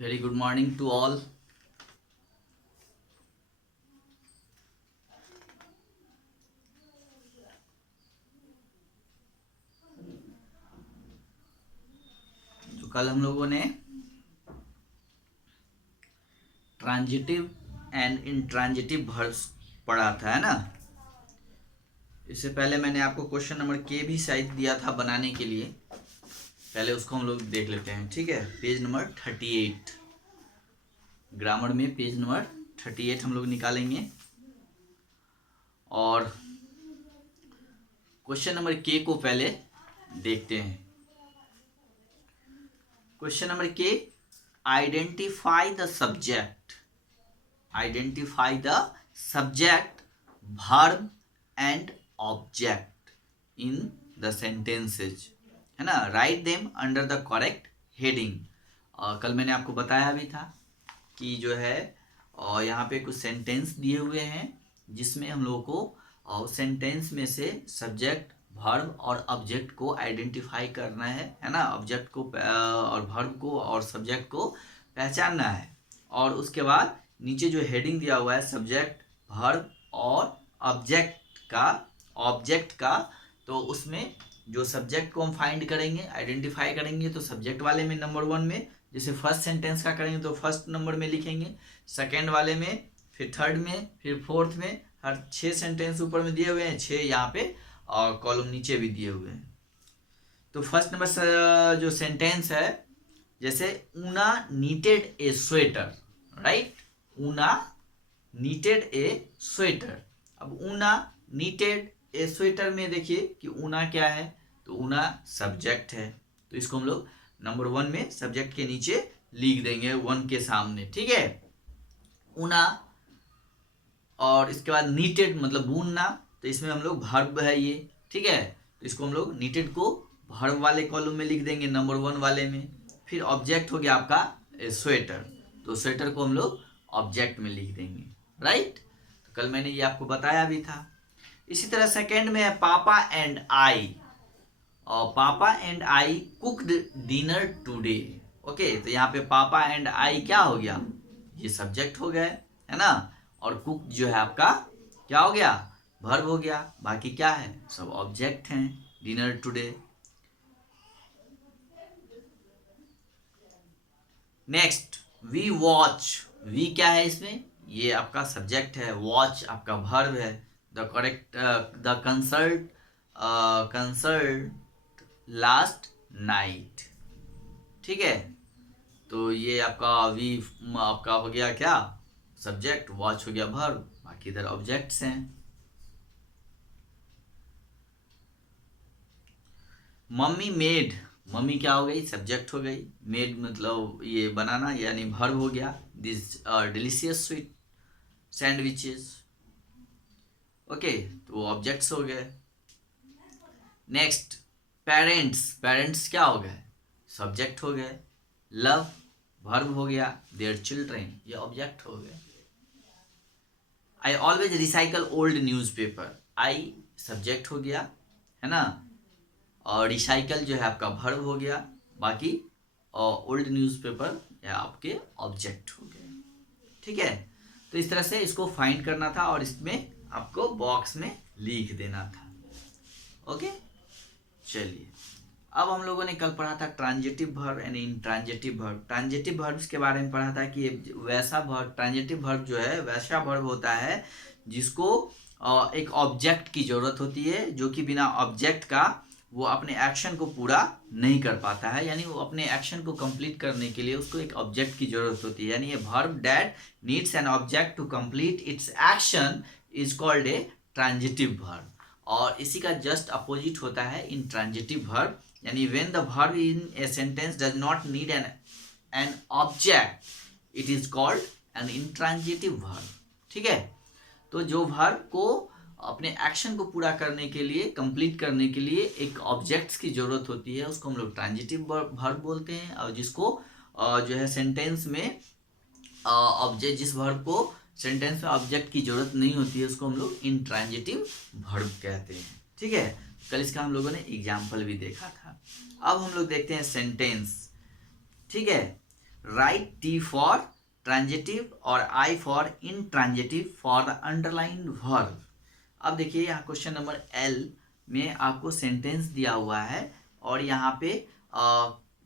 Very good morning to all. तो कल हम लोगों ने ट्रांजिटिव एंड इंट्रांजिटिव वर्ब्स पढ़ा था, है ना। इससे पहले मैंने आपको क्वेश्चन नंबर के भी शायद दिया था बनाने के लिए। पहले उसको हम लोग देख लेते हैं, ठीक है। पेज नंबर 38, ग्रामर में पेज नंबर 38 हम लोग निकालेंगे और क्वेश्चन नंबर के को पहले देखते हैं। क्वेश्चन नंबर के, identify the subject, identify the subject, verb and object in the sentences, है ना। Write them under the correct heading. कल मैंने आपको बताया भी था कि जो है यहाँ पे कुछ सेंटेंस दिए हुए हैं जिसमें हम लोगों को सेंटेंस में से सब्जेक्ट, वर्ब और ऑब्जेक्ट को आइडेंटिफाई करना है ना। ऑब्जेक्ट को और वर्ब को और सब्जेक्ट को पहचानना है। और उसके बाद नीचे जो हेडिंग दिया हुआ है सब्जेक्ट, वर्ब और ऑब्जेक्ट का, तो उसमें जो सब्जेक्ट को हम फाइंड करेंगे, आइडेंटिफाई करेंगे, तो सब्जेक्ट वाले में नंबर 1 में, जैसे फर्स्ट सेंटेंस का करेंगे तो फर्स्ट नंबर में लिखेंगे, सेकेंड वाले में, फिर थर्ड में, फिर फोर्थ में। हर 6 सेंटेंस ऊपर में दिए हुए हैं, 6 यहाँ पे और कॉलम नीचे भी दिए हुए हैं। तो फर्स्ट नंबर जो सेंटेंस है, जैसे ऊना नीटेड ए स्वेटर, राइट। ऊना नीटेड ए स्वेटर। अब ऊना नीटेड ए स्वेटर में देखिए कि ऊना क्या है, तो ऊना सब्जेक्ट है, तो इसको हम लोग नंबर 1 में सब्जेक्ट के नीचे लिख देंगे 1 के सामने, ठीक है। ऊना, और इसके बाद नीटेड मतलब बुनना, तो इसमें हम लोग वर्ब है ये, ठीक है। तो इसको हम लोग नीटेड को वर्ब वाले कॉलम में लिख देंगे नंबर 1 वाले में। फिर ऑब्जेक्ट हो गया आपका स्वेटर, तो स्वेटर को हम लोग ऑब्जेक्ट में लिख देंगे, राइट। तो कल मैंने ये आपको बताया भी था। इसी तरह सेकेंड में है पापा एंड आई, और पापा and I cooked dinner today. Okay, तो यहाँ पे पापा एंड आई क्या हो गया, ये सब्जेक्ट हो गए, है ना। और कुक जो है आपका क्या हो गया, वर्ब हो गया। बाकी क्या है, सब ऑब्जेक्ट हैं। Dinner today. Next, we watch, we क्या है इसमें, ये आपका सब्जेक्ट है, वॉच आपका वर्ब है। द कंसर्ट लास्ट नाइट, ठीक है। तो ये आपका वी आपका हो गया क्या, सब्जेक्ट, वॉच हो गया वर्ब, बाकी इधर ऑब्जेक्ट्स हैं। मम्मी मेड, मम्मी क्या हो गई, सब्जेक्ट हो गई। मेड मतलब ये बनाना यानी वर्ब हो गया। This delicious sweet sandwiches, okay, तो ऑब्जेक्ट्स हो गए। नेक्स्ट, पेरेंट्स, पेरेंट्स क्या हो गए, सब्जेक्ट हो गए। लव वर्ब हो गया। देयर चिल्ड्रेन, ये ऑब्जेक्ट हो गए। I always recycle old newspaper, I subject हो गया, है ना। और रिसाइकल जो है आपका वर्ब हो गया। बाकी ओल्ड न्यूज़पेपर या आपके ऑब्जेक्ट हो गए, ठीक है। तो इस तरह से इसको फाइंड करना था और इसमें आपको बॉक्स में लिख देना था, ओके। चलिए, अब हम लोगों ने कल पढ़ा था transitive verb and intransitive verb. Transitive verbs के बारे में पढ़ा था कि वैसा वर्ब, ट्रांजिटिव वर्ब जो है वैसा वर्ब होता है जिसको एक ऑब्जेक्ट की जरूरत होती है, जो कि बिना ऑब्जेक्ट का वो अपने एक्शन को पूरा नहीं कर पाता है। यानी वो अपने एक्शन को कंप्लीट करने के लिए उसको एक ऑब्जेक्ट की जरूरत होती है। यानी ये verb that needs an object to complete its action is called a transitive verb. और इसी का जस्ट अपोजिट होता है इंट्रांजिटिव वर्ब, यानी when the verb in a sentence does not need an object, it is called an intransitive verb, ठीक है। तो जो वर्ब को अपने एक्शन को पूरा करने के लिए, कंप्लीट करने के लिए एक ऑब्जेक्ट्स की जरूरत होती है, उसको हम लोग ट्रांजिटिव वर्ब बोलते हैं। और जिसको जो है सेंटेंस में ऑब्जेक्ट, जिस वर्ब को सेंटेंस में ऑब्जेक्ट की जरूरत नहीं होती है, उसको हम लोग इंट्रांजिटिव वर्ब कहते हैं, ठीक है। कल इसका हम लोगों ने एग्जाम्पल भी देखा था। अब हम लोग देखते हैं सेंटेंस, ठीक है। राइट टी फॉर ट्रांजिटिव और I for intransitive for the underlined verb. अब देखिए यहाँ क्वेश्चन नंबर एल में आपको सेंटेंस दिया हुआ है और यहाँ पे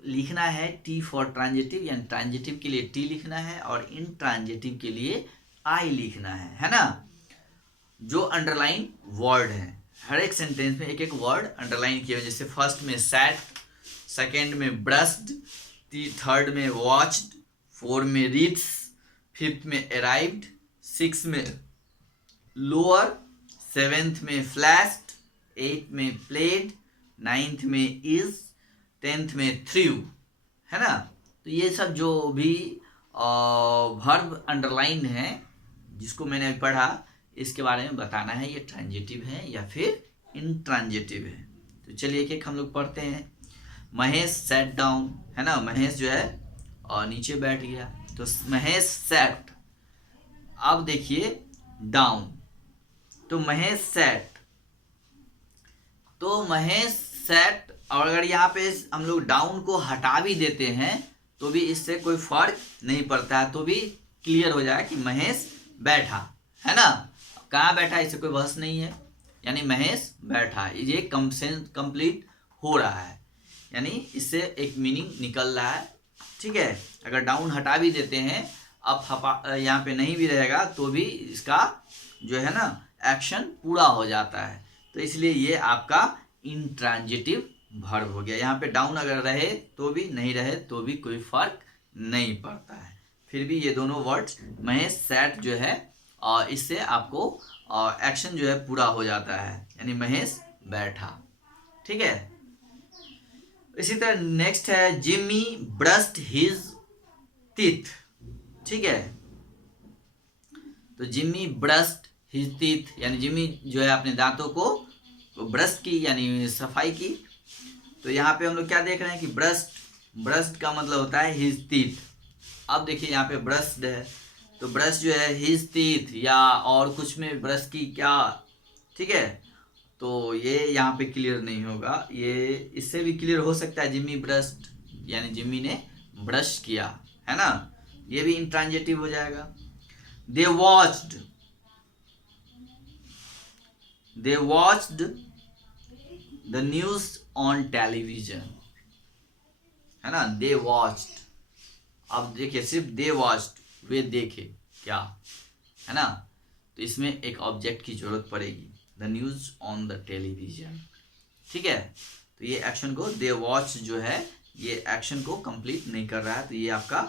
लिखना है टी फॉर ट्रांजिटिव, यानी ट्रांजिटिव के लिए टी लिखना है और इंट्रांजिटिव के लिए आई लिखना है ना। जो अंडरलाइन वर्ड है, हर एक सेंटेंस में एक एक वर्ड अंडरलाइन किया हुआ, जैसे फर्स्ट में सैट, सेकेंड में ब्रश्ड, थर्ड में वॉच्ड, फोर्थ में रीड्स, फिफ्थ में अराइव्ड, सिक्स में लोअर, सेवेंथ में फ्लैश्ड, एट में प्लेड, नाइन्थ में इज, टेंथ में थ्रू, है ना। तो ये सब जो भी वर्ब अंडरलाइन है जिसको मैंने पढ़ा, इसके बारे में बताना है ये ट्रांजिटिव है या फिर इंट्रांजिटिव है। तो चलिए एक एक हम लोग पढ़ते हैं। महेश सैट डाउन, है ना, महेश जो है और नीचे बैठ गया, तो महेश सैट। अब देखिए डाउन, तो महेश सैट, तो महेश सैट, और अगर यहाँ पे हम लोग डाउन को हटा भी देते हैं तो भी इससे कोई फर्क नहीं पड़ता है, तो भी क्लियर हो जाए कि महेश बैठा, है ना। कहाँ बैठा इससे कोई बहस नहीं है, यानी महेश बैठा, ये कंप्लीट हो रहा है, यानी इससे एक मीनिंग निकल रहा है। ठीक है, अगर डाउन हटा भी देते हैं, अब यहाँ पे नहीं भी रहेगा तो भी इसका जो है ना एक्शन पूरा हो जाता है, तो इसलिए ये आपका इंट्रांजिटिव वर्ब हो गया। यहाँ पे डाउन अगर रहे तो भी, नहीं रहे तो भी कोई फर्क नहीं पड़ता है, फिर भी ये दोनों वर्ड्स महेश सैट जो है इससे आपको एक्शन जो है पूरा हो जाता है, यानी महेश बैठा। ठीक है, इसी तरह नेक्स्ट है जिम्मी ब्रश्ड हिज टीथ। ठीक है, तो जिम्मी ब्रश्ड हिज टीथ, यानी जिम्मी जो है अपने दांतों को ब्रश की, यानी सफाई की। तो यहाँ पे हम लोग क्या देख रहे हैं कि ब्रश्ड का मतलब होता है हिज टीथ। अब देखिए यहाँ पे ब्रश्ड है, तो ब्रश जो है हिज टीथ या और कुछ में ब्रश की क्या, ठीक है, तो ये यहाँ पे क्लियर नहीं होगा, ये इससे भी क्लियर हो सकता है जिम्मी ब्रश्ड, यानी जिम्मी ने ब्रश किया, है ना, ये भी इंट्रांजिटिव हो जाएगा। They watched the news on television, है ना, दे वॉच्ड। अब देखिए सिर्फ दे वॉच्ड, वे देखे क्या, है ना, तो इसमें एक ऑब्जेक्ट की जरूरत पड़ेगी, the news on the television. ठीक है, तो ये एक्शन को दे वॉच जो है ये एक्शन को कंप्लीट नहीं कर रहा है, तो ये आपका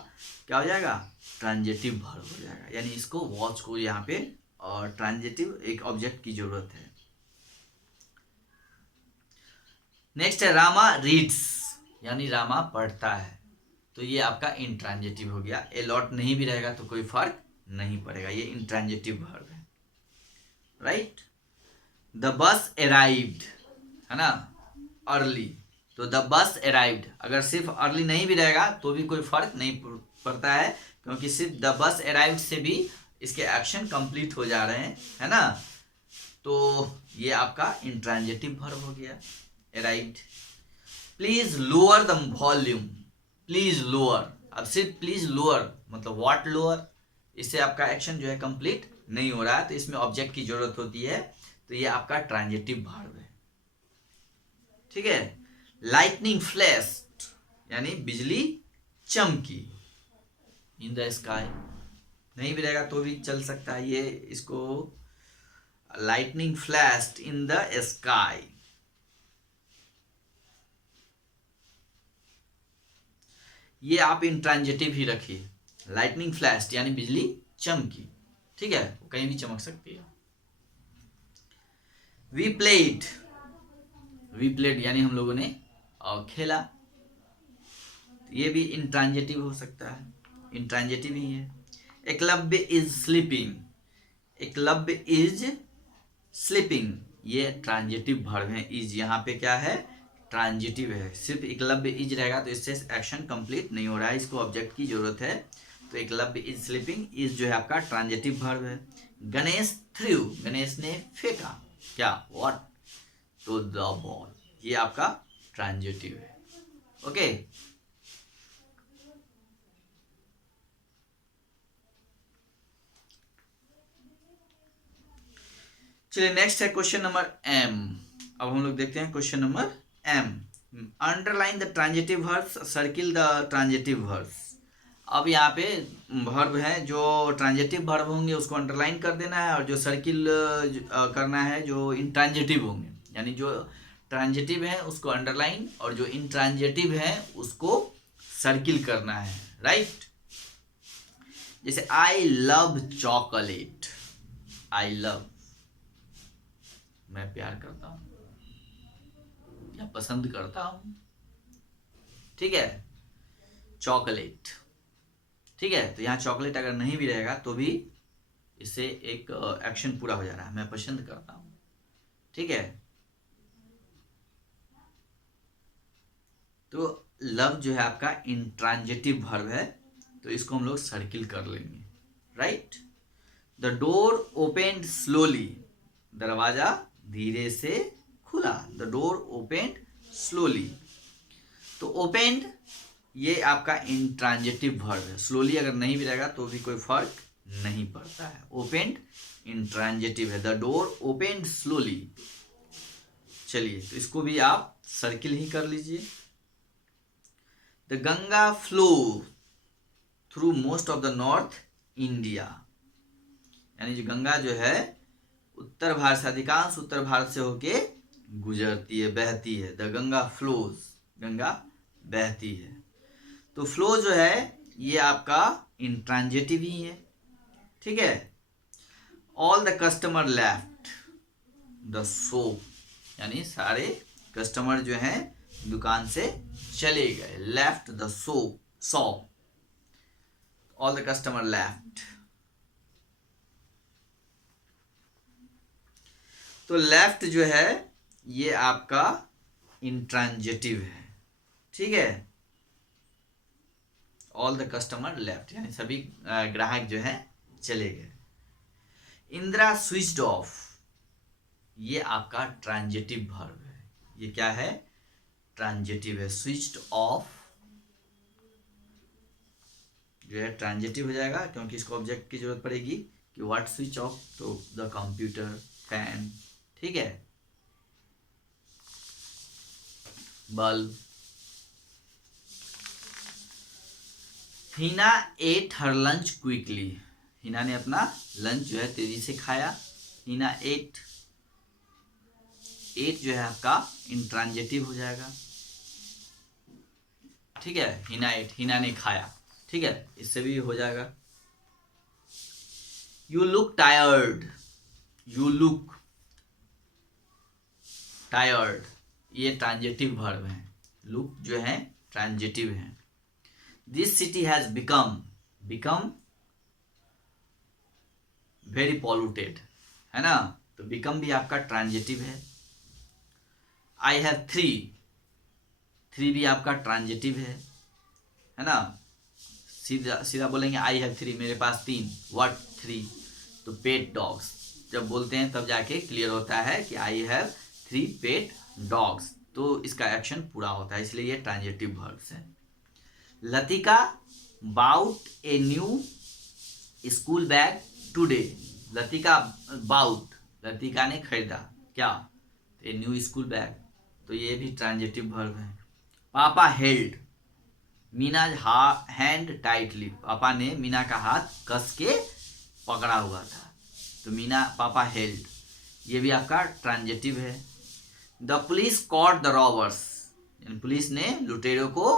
क्या हो जाएगा, ट्रांजिटिव वर्ब हो जाएगा, यानी इसको वॉच को यहाँ पे और ट्रांजिटिव एक ऑब्जेक्ट की जरूरत है। नेक्स्ट है रामा रीड्स, यानी रामा पढ़ता है, तो ये आपका इंट्रांजिटिव हो गया। ए लॉट नहीं भी रहेगा तो कोई फर्क नहीं पड़ेगा, ये इंट्रांजिटिव वर्ब है। राइट, द बस अराइव्ड, है ना, अर्ली, तो द बस अराइव्ड, अगर सिर्फ अर्ली नहीं भी रहेगा तो भी कोई फर्क नहीं पड़ता है, क्योंकि सिर्फ द बस अराइव्ड से भी इसके एक्शन कंप्लीट हो जा रहे हैं, है ना, तो ये आपका इंट्रांजिटिव वर्ब हो गया, arrived. Please lower the volume, please lower, अब सिर्फ प्लीज लोअर मतलब व्हाट लोअर, इससे आपका एक्शन जो है कंप्लीट नहीं हो रहा है, तो इसमें ऑब्जेक्ट की जरूरत होती है, तो ये आपका ट्रांजिटिव वर्ब है। ठीक है, लाइटनिंग फ्लैश्ड, यानी बिजली चमकी, इन द स्काई, नहीं भी रहेगा तो भी चल सकता है, ये इसको lightning flashed in the sky. ये आप इंट्रांजिटिव ही रखिए, लाइटनिंग फ्लैश्ड यानी बिजली चमकी, ठीक है, कहीं भी चमक सकती है। वी प्लेड यानी हम लोगों ने खेला, ये भी इंट्रांजिटिव हो सकता है, इंट्रांजिटिव ही है। Eklavya is sleeping, Eklavya is sleeping, ये ट्रांजिटिव वर्ब है, इज यहाँ पे क्या है, ट्रांजिटिव है, सिर्फ एकलव्य इज रहेगा तो इससे एक्शन कंप्लीट नहीं हो रहा है, इसको ऑब्जेक्ट की जरूरत है, तो एकलव्य इज स्लीपिंग, इज जो है आपका ट्रांजिटिव वर्ब है। गणेश थ्रू, गणेश ने फेंका क्या, व्हाट, तो द बॉल, ये आपका ट्रांजिटिव है। ओके, चलिए नेक्स्ट है क्वेश्चन नंबर एम। अब हम लोग देखते हैं question number M. Underline the transitive verbs, circle the transitive verbs. अब यहाँ पे वर्ब है, जो ट्रांजिटिव वर्ब होंगे उसको अंडरलाइन कर देना है, और जो सर्किल करना है जो इंट्रांजिटिव होंगे, यानी जो ट्रांजिटिव है उसको अंडरलाइन और जो इंट्रांजिटिव है उसको सर्किल करना है, राइट। जैसे I love chocolate, I love, मैं प्यार करता हूं या पसंद करता हूं, ठीक है, चॉकलेट, ठीक है। तो यहाँ चॉकलेट अगर नहीं भी रहेगा तो भी इससे एक एक्शन पूरा हो जा रहा है, मैं पसंद करता हूं, ठीक है। तो लव जो है आपका इंट्रांजिटिव वर्ब है, तो इसको हम लोग सर्किल कर लेंगे, right. The door opened slowly, दरवाजा धीरे से खुला, द डोर ओपेंड स्लोली। तो ओपेंड ये आपका इंट्रांजिटिव वर्ब है, स्लोली अगर नहीं भी रहेगा तो भी कोई फर्क नहीं पड़ता है, ओपेंड इंट्रांजिटिव है, द डोर ओपेंड स्लोली। चलिए तो इसको भी आप सर्किल ही कर लीजिए। The Ganga flow through most of the north India, यानी जो गंगा जो है उत्तर भारत से, अधिकांश उत्तर भारत से होके गुजरती है, बहती है। द गंगा फ्लोज, गंगा बहती है। तो फ्लो जो है ये आपका इंट्रांजिटिव ही है, ठीक है। All the customer left the shop, यानी सारे कस्टमर जो हैं दुकान से चले गए, left the shop, all the customer left. तो लेफ्ट जो है ये आपका इंट्रांजिटिव है, ठीक है। ऑल द कस्टमर लेफ्ट, यानी सभी ग्राहक जो है चले गए। इंदिरा स्विच्ड ऑफ, ये आपका ट्रांजिटिव वर्ब है, ये क्या है, ट्रांजिटिव है। स्विच्ड ऑफ जो है ट्रांजिटिव हो जाएगा, क्योंकि इसको ऑब्जेक्ट की जरूरत पड़ेगी कि व्हाट स्विच ऑफ, तो द कंप्यूटर, फैन, ठीक है, bulb. Hina at her lunch quickly, Hina ने अपना लंच जो है तेजी से खाया। हिना एट, एट जो है आपका इंट्रांजिटिव हो जाएगा, ठीक है। हिना एट, हिना ने खाया, ठीक है, इससे भी हो जाएगा। You look tired, you look tired, ये ट्रांजिटिव वर्ब है, लुक जो है ट्रांजिटिव है। This city has become, become very polluted, है ना, तो बिकम भी आपका ट्रांजिटिव है। आई हैव थ्री, थ्री भी आपका ट्रांजिटिव है ना। सीधा सीधा बोलेंगे आई हैव थ्री, मेरे पास तीन, व्हाट थ्री, तो पेट डॉग्स, जब बोलते हैं तब जाके क्लियर होता है कि I have three pet dogs, तो इसका एक्शन पूरा होता है, इसलिए ये ट्रांजिटिव वर्ब्स है। Latika bought a new school bag today, Latika bought, Latika ने खरीदा क्या, ए न्यू स्कूल बैग, तो ये भी ट्रांजिटिव वर्ब है। पापा हेल्ड मीना हैंड टाइटली, पापा ने मीना का हाथ कस के पकड़ा हुआ था, तो मीना, पापा हेल्ड, ये भी आपका ट्रांजिटिव है। The police caught the robbers, यानी पुलिस ने लुटेरों को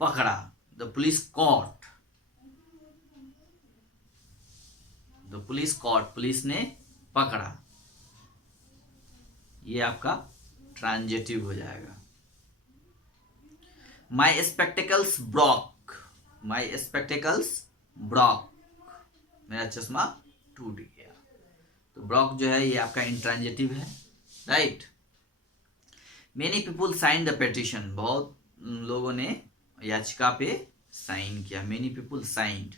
पकड़ा, the police caught, the police caught, police ने पकड़ा, ये आपका ट्रांजिटिव हो जाएगा। My spectacles broke, my spectacles broke, मेरा चश्मा टूट गया, तो ब्रॉक जो है ये आपका इंट्रांजिटिव है, right. Many people sign the petition, बहुत लोगों ने याचिका पे साइन किया, मेनी पीपुल साइंड।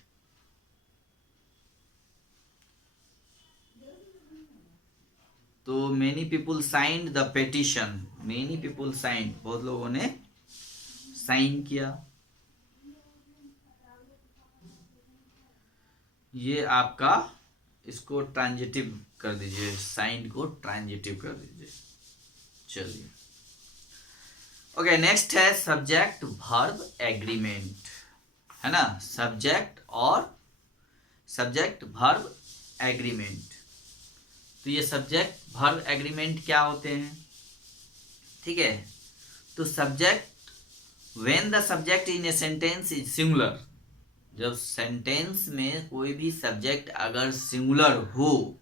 तो many people signed the petition, many people signed, बहुत लोगों ने साइन किया, ये आपका इसको ट्रांजिटिव कर दीजिए, साइंड को ट्रांजिटिव कर दीजिए। चलिए ओके, नेक्स्ट है सब्जेक्ट वर्ब एग्रीमेंट, है ना, सब्जेक्ट और सब्जेक्ट वर्ब एग्रीमेंट। तो ये सब्जेक्ट वर्ब एग्रीमेंट क्या होते हैं, ठीक है। तो subject, when the subject in a sentence is singular, जब सेंटेंस में कोई भी सब्जेक्ट अगर सिंगुलर हो,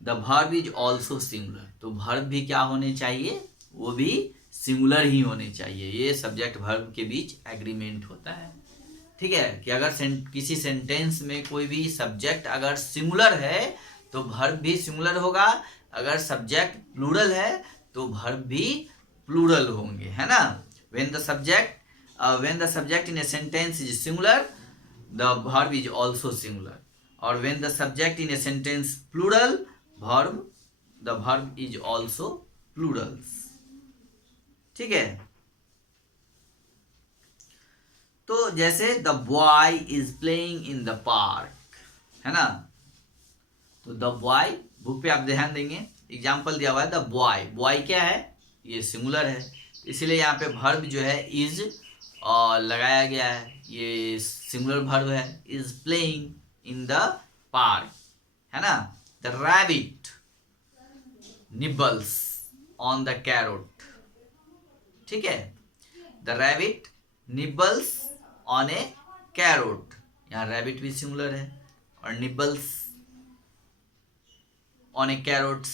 the verb is also singular, तो वर्ब भी क्या होने चाहिए, वो भी सिंगुलर ही होने चाहिए। ये सब्जेक्ट वर्ब के बीच एग्रीमेंट होता है, ठीक है, कि अगर किसी सेंटेंस में कोई भी सब्जेक्ट अगर सिंगुलर है तो वर्ब भी सिंगुलर होगा, अगर सब्जेक्ट प्लूरल है तो वर्ब भी प्लूरल होंगे, है ना। When the subject in a sentence is singular, the verb is also singular, और when the subject in a sentence plural, the verb is also plurals, ठीक है। तो जैसे the boy is playing in the park, है ना, तो the boy, book पे आप ध्यान देंगे एग्जाम्पल दिया हुआ है, द बॉय, बॉय क्या है, ये सिंगुलर है, इसीलिए यहाँ पे वर्ब जो है इज लगाया गया है, ये सिंगुलर वर्ब है, is playing in the park, है ना। The rabbit nibbles on the carrot, ठीक है, the rabbit nibbles on A carrot, यहाँ रैबिट भी सिंगुलर है और nibbles on A carrots.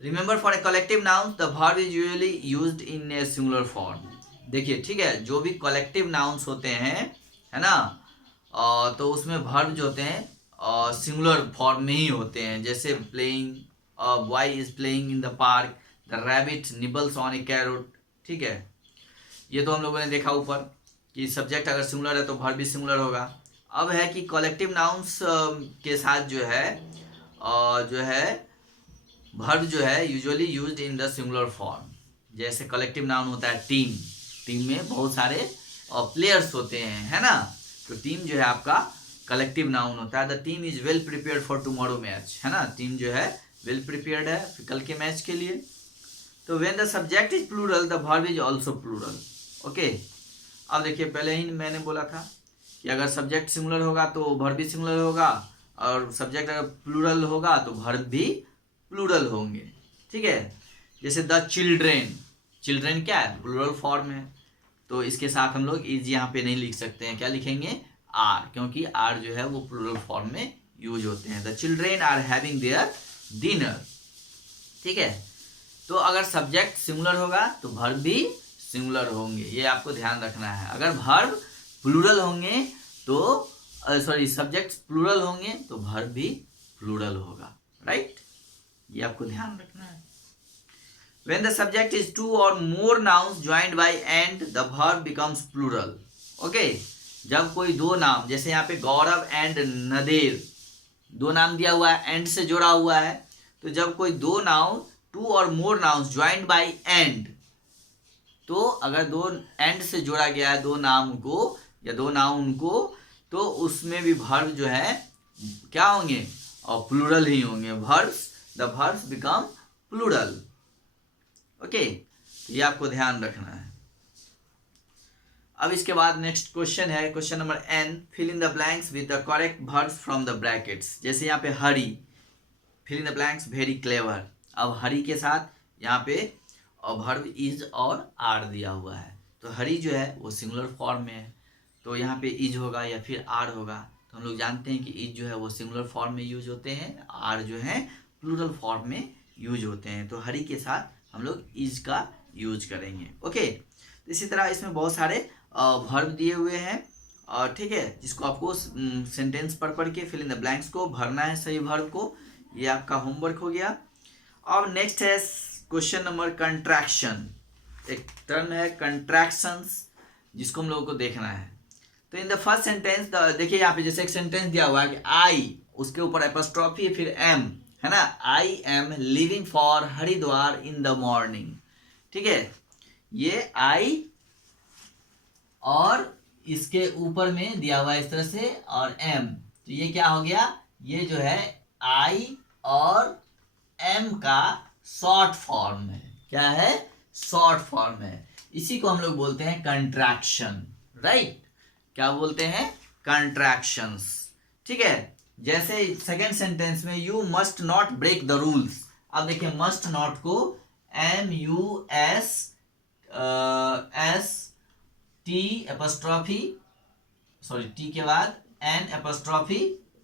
Remember, for a collective noun the verb is usually used in a singular form. देखिए, ठीक है, जो भी कलेक्टिव नाउन्स होते हैं, है ना, तो उसमें वर्ब जो होते हैं सिंगुलर फॉर्म में ही होते हैं, जैसे playing, boy is playing in the park, the rabbit nibbles on A carrot, ठीक है। ये तो हम लोगों ने देखा ऊपर कि सब्जेक्ट अगर सिंगुलर है तो वर्ब भी सिंगुलर होगा। अब है कि कलेक्टिव नाउन्स के साथ जो है वर्ब जो है usually used in the singular form. जैसे कलेक्टिव नाउन होता है टीम, टीम में बहुत सारे प्लेयर्स होते हैं, है ना, तो टीम जो है आपका कलेक्टिव नाउन होता है। The team is well prepared for tomorrow match, है ना, टीम जो है वेल प्रिपेयर्ड है कल के मैच के लिए। तो when the subject is plural, the verb is also plural, okay. अब देखिए, पहले ही मैंने बोला था कि अगर सब्जेक्ट सिंगुलर होगा तो वर्ब भी सिंगुलर होगा, और सब्जेक्ट अगर प्लूरल होगा तो वर्ब भी प्लूरल होंगे, ठीक है। जैसे द चिल्ड्रेन, चिल्ड्रेन क्या है, प्लूरल फॉर्म है, तो इसके साथ हम लोग इज यहाँ पे नहीं लिख सकते हैं, क्या लिखेंगे, आर, क्योंकि आर जो है वो प्लूरल फॉर्म में यूज होते हैं। The children are having their dinner, ठीक है। तो अगर सब्जेक्ट सिंगुलर होगा तो वर्ब भी सिंगुलर होंगे, ये आपको ध्यान रखना है। अगर वर्ब प्लूरल होंगे तो सब्जेक्ट प्लूरल होंगे तो वर्ब भी प्लूरल होगा, राइट, ये आपको ध्यान रखना है। When the subject is two or more nouns joined by and, the verb becomes plural, okay। जब कोई दो नाम, जैसे यहाँ पे गौरव एंड नदेर, दो नाम दिया हुआ है, एंड से जोड़ा हुआ है, तो जब कोई दो नाउन, टू और मोर नाउन्स ज्वाइंड बाय एंड, तो अगर दो एंड से जोड़ा गया है दो नाम को या दो नाउन को, तो उसमें भी वर्ब जो है क्या होंगे, और प्लूरल ही होंगे, verbs, the verbs become plural, okay. ये आपको ध्यान रखना है। अब इसके बाद नेक्स्ट क्वेश्चन है, question number N, fill in the blanks with the correct verbs from the brackets. जैसे यहाँ पे Hari, fill in the blanks, very clever. अब हरी के साथ यहाँ पे वर्ब इज और आर दिया हुआ है, तो हरी जो है वो सिंगुलर फॉर्म में है, तो यहाँ पे इज होगा या फिर आर होगा। तो हम लोग जानते हैं कि इज जो है वो सिंगुलर फॉर्म में यूज होते हैं, आर जो है प्लूरल फॉर्म में यूज होते हैं, तो हरी के साथ हम लोग इज का यूज करेंगे, ओके। तो इसी तरह इसमें बहुत सारे वर्ब दिए हुए हैं, और ठीक है, जिसको आपको सेंटेंस पढ़ के फिल इन द ब्लैंक्स को भरना है, सही वर्ब को। ये आपका होमवर्क हो गया। अब नेक्स्ट है क्वेश्चन नंबर कंट्रैक्शन। एक टर्म है कंट्रैक्शंस, जिसको हम लोगों को देखना है। तो इन द फर्स्ट सेंटेंस, देखिए यहाँ पे जैसे एक सेंटेंस दिया हुआ है कि आई, उसके ऊपर एपोस्ट्रोफी फिर एम, है ना, I am living for Haridwar in the morning, ठीक है। ये आई और इसके ऊपर में दिया हुआ है इस तरह से, और एम, तो ये क्या हो गया, ये जो है आई और एम का शॉर्ट फॉर्म है। क्या है? शॉर्ट फॉर्म है। इसी को हम लोग बोलते हैं कंट्रैक्शन, राइट? क्या बोलते हैं? कंट्रैक्शंस। ठीक है, जैसे सेकेंड सेंटेंस में you must not break the rules. अब देखिए मस्ट नॉट को MUST सॉरी टी के बाद N'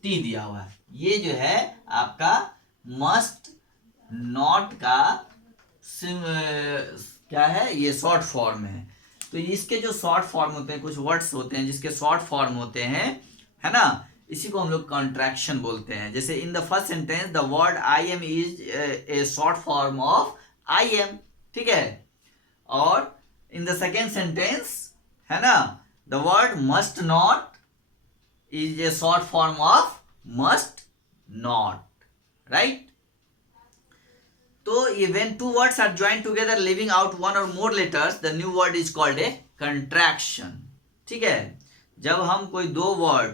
दिया हुआ है। ये जो है आपका मस्ट नॉट का क्या है? ये शॉर्ट फॉर्म है। तो इसके जो शॉर्ट फॉर्म होते हैं, कुछ वर्ड्स होते हैं जिसके शॉर्ट फॉर्म होते हैं, है ना, इसी को हम लोग कॉन्ट्रैक्शन बोलते हैं। जैसे in the first sentence the word I am is a short form of I am, ठीक है। और इन द सेकेंड सेंटेंस, है ना, the word must not is a short form of must not, right? तो ये when two words are joined together leaving out one or more letters, the new word is called a contraction। ठीक है, जब हम कोई दो word,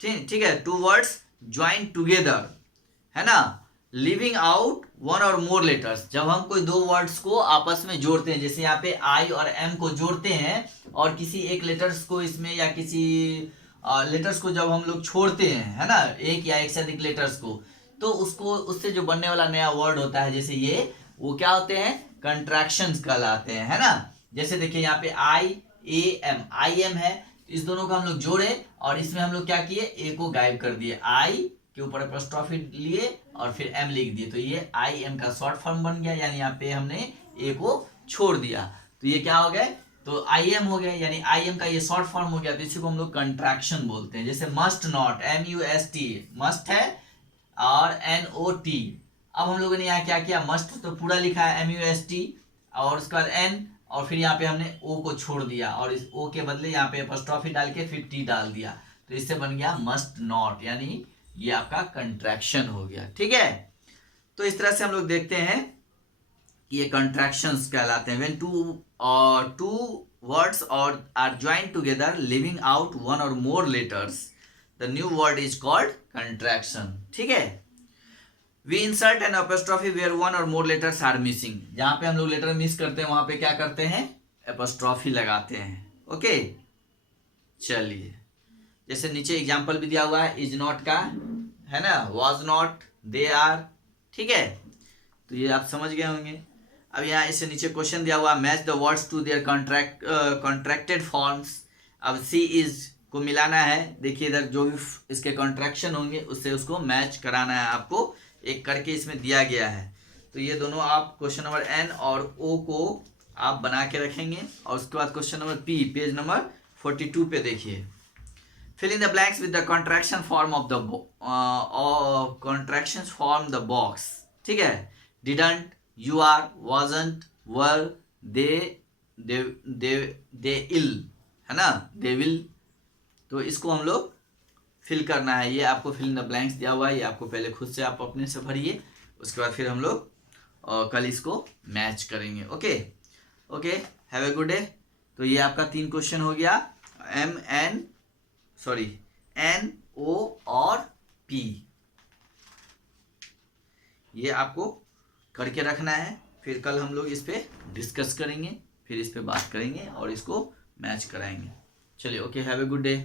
ठीक है, टू वर्ड्स ज्वाइन टुगेदर, है ना, living out one or more letters, जब हम कोई दो वर्ड्स को आपस में जोड़ते हैं, जैसे यहाँ पे आई और एम को जोड़ते हैं और किसी एक लेटर्स को इसमें या किसी लेटर्स को जब हम लोग छोड़ते हैं, है ना, एक या एक से अधिक लेटर्स को, तो उसको उससे जो बनने वाला नया वर्ड होता है, जैसे ये, वो क्या होते हैं? कंट्रैक्शंस कहलाते हैं, है ना। जैसे देखिए यहाँ पे आई एम है, इस दोनों को हम लोग जोड़े और इसमें हम लोग क्या किए? ए को गायब कर दिए, आई के ऊपर एपोस्ट्रोफी लिए और फिर एम लिख दिए, तो ये आई एम का शॉर्ट फॉर्म बन गया, यानी यहाँ पे हमने ए को छोड़ दिया, तो ये क्या हो गए? तो आई एम हो गया, यानी आई एम का ये शॉर्ट फॉर्म हो गया, तो इसी को हम लोग कंट्रैक्शन बोलते हैं। जैसे मस्ट नॉट, MUST, मस्ट है और NOT। अब हम लोगों ने यहाँ क्या किया? मस्ट तो पूरा लिखा है MUST और उसके बाद N और फिर यहाँ पे हमने O को छोड़ दिया और इस O के बदले यहाँ पे एपोस्ट्रोफी डाल के फिर T डाल दिया, तो इससे बन गया मस्ट नॉट, यानी ये आपका कंट्रैक्शन हो गया। ठीक है, तो इस तरह से हम लोग देखते हैं कि ये कंट्रैक्शंस कहलाते हैं। When two words or are joined together leaving out one or more letters, the new word is called contraction. ठीक है, we insert an apostrophe where one or more letters are missing. जहां पे हम लोग letter miss करते हैं वहां पे क्या करते हैं? एपोस्ट्रोफी लगाते हैं। ओके, चलिए, जैसे नीचे एग्जांपल भी दिया हुआ है इज नॉट का, है ना, वाज नॉट, दे आर। ठीक है, तो ये आप समझ गए होंगे। अब यहाँ इससे नीचे क्वेश्चन दिया हुआ, match the words to their contracted forms. अब सी इज को मिलाना है। देखिए इधर जो भी इसके कॉन्ट्रैक्शन होंगे उससे उसको मैच कराना है आपको, एक करके इसमें दिया गया है। तो ये दोनों आप क्वेश्चन नंबर N और O को आप बना के रखेंगे और उसके बाद question number P, page number 42 पे देखिए, fill in the blanks with the contraction form of the contractions form the box। ठीक है, didn't, you are, wasn't, were, they ill, है ना, they will। तो इसको हम लोग फिल करना है। ये आपको फिल इन द ब्लैंक्स दिया हुआ है, ये आपको पहले खुद से आप अपने से भरिए, उसके बाद फिर हम लोग कल इसको मैच करेंगे। Okay okay, have a good day. तो ये आपका 3 क्वेश्चन हो गया, N, O और P। ये आपको करके रखना है, फिर कल हम लोग इस पे डिस्कस करेंगे, फिर इस पे बात करेंगे और इसको मैच कराएंगे। चलिए, okay, have a good day.